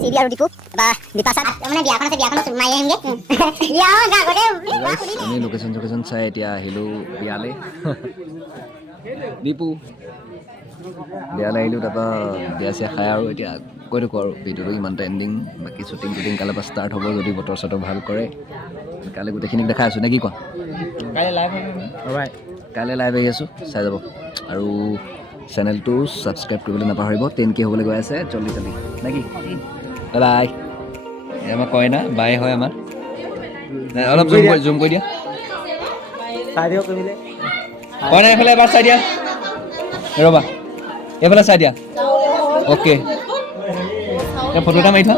চিবি আৰু দীপু বা দীপাচাত মানে বিয়াখন মাৰি আহিমগে আমি লোকেশ্যন চাই এতিয়া আহিলো বিয়ালে দীপু বিয়ালে আহিলো তাৰপৰা বিয়া চিয়া খাই আৰু এতিয়া কৈ থাকোঁ আৰু ভিডিঅ'টো ইমানটা এণ্ডিং বাকী শ্বুটিং কাইলৈ পৰা ষ্টাৰ্ট হ'ব যদি বতৰ চতৰ ভাল কৰে কাইলৈ গোটেইখিনিক দেখাই আছোঁ নে কি কোৱা কাইলৈ লাইভ আহি আছোঁ চাই যাব আৰু চেনেলটো ছাবস্ক্ৰাইব কৰিবলৈ নাপাহৰিব 10K হ'বলৈ গৈ আছে জল্দি নে কি বাই আমাৰ কয় না বাই হয় আমাৰ অলপ জুম কৰি দিয়া কয় না এইফালে এবাৰ চাই দিয়া ৰ'বা এইফালে চাই দিয়া অ'কে ফটো এটা মাৰি থোৱা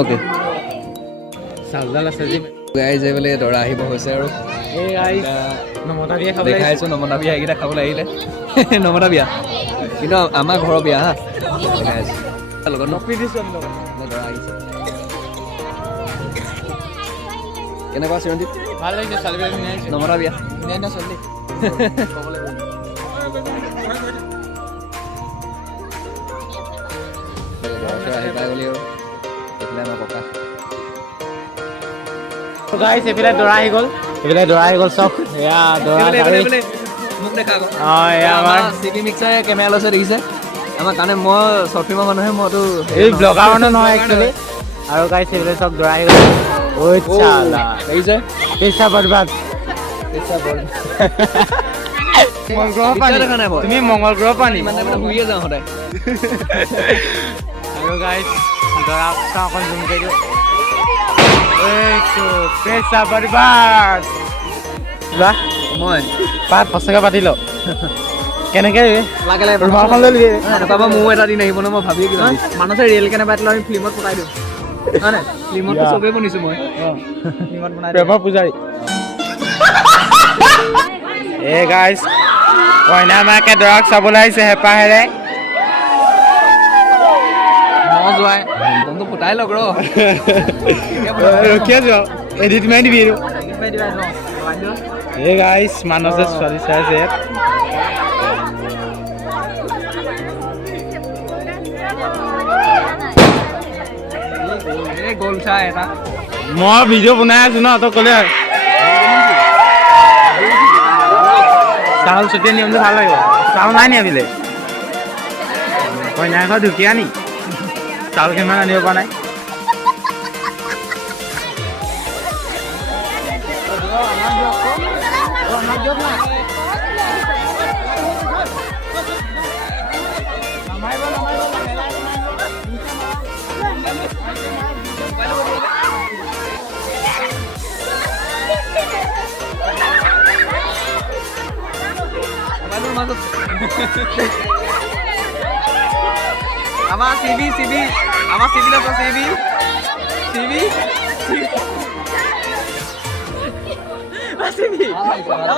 অ'কে গাইজ বোলে দৰা আহিব হৈছে আৰু দেখাইছোঁ নমতা বিয়া এইকেইটা খাবলৈ আহিলে নমতা বিয়া কিন্তু আমাৰ ঘৰৰ বিয়া হা লগত দৰা আহিছে কেনেকুৱা চিৰঞ্জিত ভাল লাগিছে নমতা বিয়া ছোৱালী আহি পাই গ'লি আৰু এইফালে আমাৰ ককা এইফালে দৰা আহি গ'ল চব এয়া মোক দেখা আমাৰ চিপি মিক্সাৰে কেমেৰা লৈছে দেখিছে আমাৰ কাৰণে মই শ্বৰ্ট ফিল্মৰ মানুহে মইতো এই ব্লগাৰ মানুহ নহয় একচুৱেলি আৰু গাইছ এইফালে চব দৰা আহি গ'ল দেখিছে পেচা বৰবাদ তুমি মংগল গ্ৰহ পানী মানে শুইয়ে যাওঁ সদায় আৰু গাইছ দৰা অকণ জুম কৰি দিওঁ পেচা বৰবাদ মই পাত সঁচাকৈ পাতি ল কেনেকে ৰুমালখন লৈ লিবি এনেকুৱা মোৰ এটা দিন আহিব ন মই ভাবি কিবা মানুহে ৰিয়েল কেনে পাতিলে আমি ফিল্মত পতাই দিওঁ হয় নাই ফিল্মত চবেই বনিছোঁ মই ফিল্মত বনাই প্ৰেমৰ পূজাৰী এই গাইছ কইনা মাকে দৰাক চাবলৈ আহিছে হেঁপাহেৰে মই যোৱাই তহঁতো ফুটাই লগ ৰখিয়া যোৱা এডিট মাৰি দিবি এই গাইছ মানুহে ছোৱালী চাই আছে গ'ল চাই এটা মই ভিডিঅ' বনাই আছো ন তই ক'লে চাউল ছটিয়াই নিয়মটো ভাল লাগিব চাউল নাই নি আনিলে কইনা এখন ঢুকীয়া নি চাউল কিমান আনিব পৰা নাই আমার সিবি আমার সিবি না তো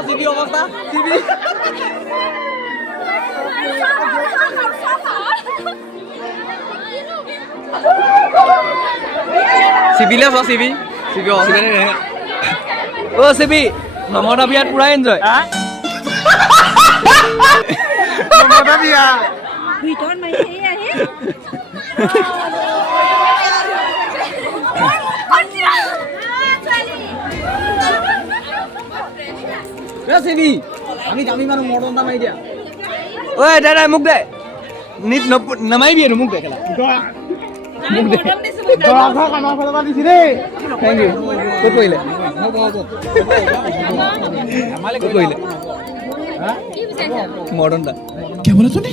সিবি অবস্থা সিবি ও সিবি নমতা বিয়াত পুৰা এনজয় নমতা বিয়া ভিতৰত মাৰি আহে সিবি আমি দামী মানুহ মৰ্ডনটা মাৰি দিয়া ঐ দাদা মোক দে নিত নামাৰিবি আৰু মোক দে খেলা থেংক ইউ ক'ত পৰিলে মৰ্ডনটা क्या बोला तूने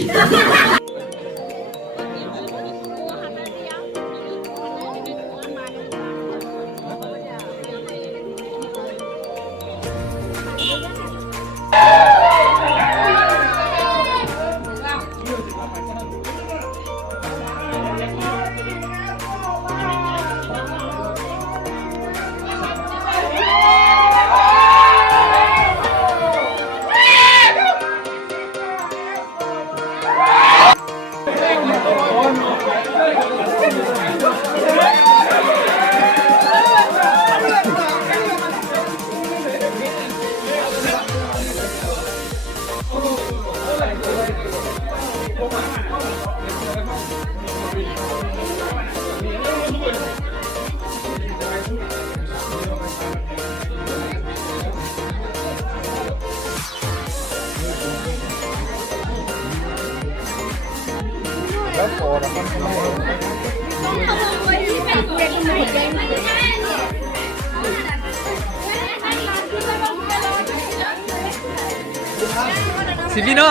চিবি ন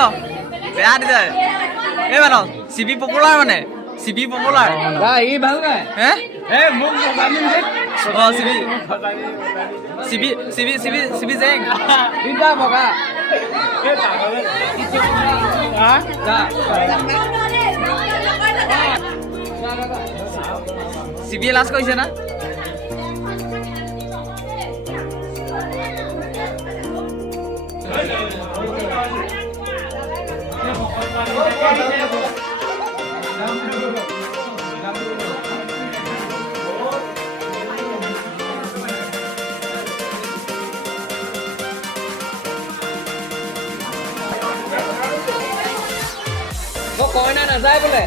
বেয়া দিছে এই মানুহ চিবি পপুলাৰ মানে চিবি পপুলাৰ ই ভাল নাই হে অ চিবি চিবি চিবি চিবি চিবি জেং ইটা বগা চিবি লাজ কৰিছে না কইনা নাযায় বোলে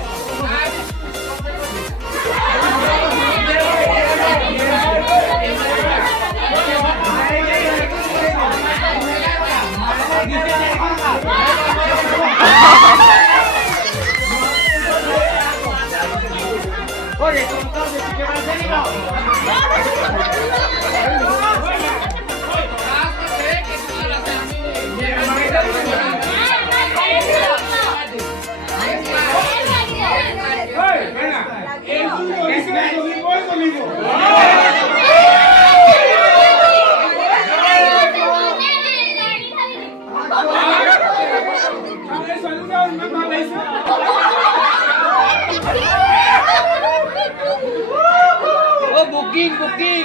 বুকিং বুকিং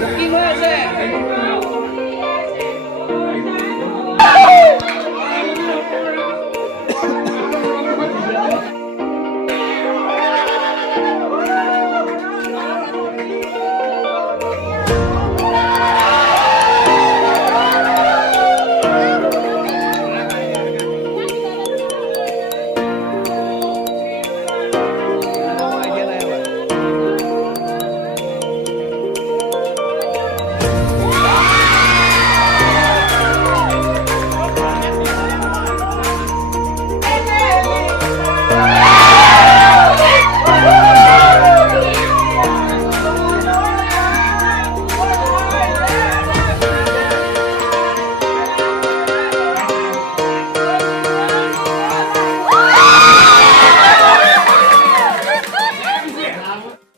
বুকিং হৈ আছে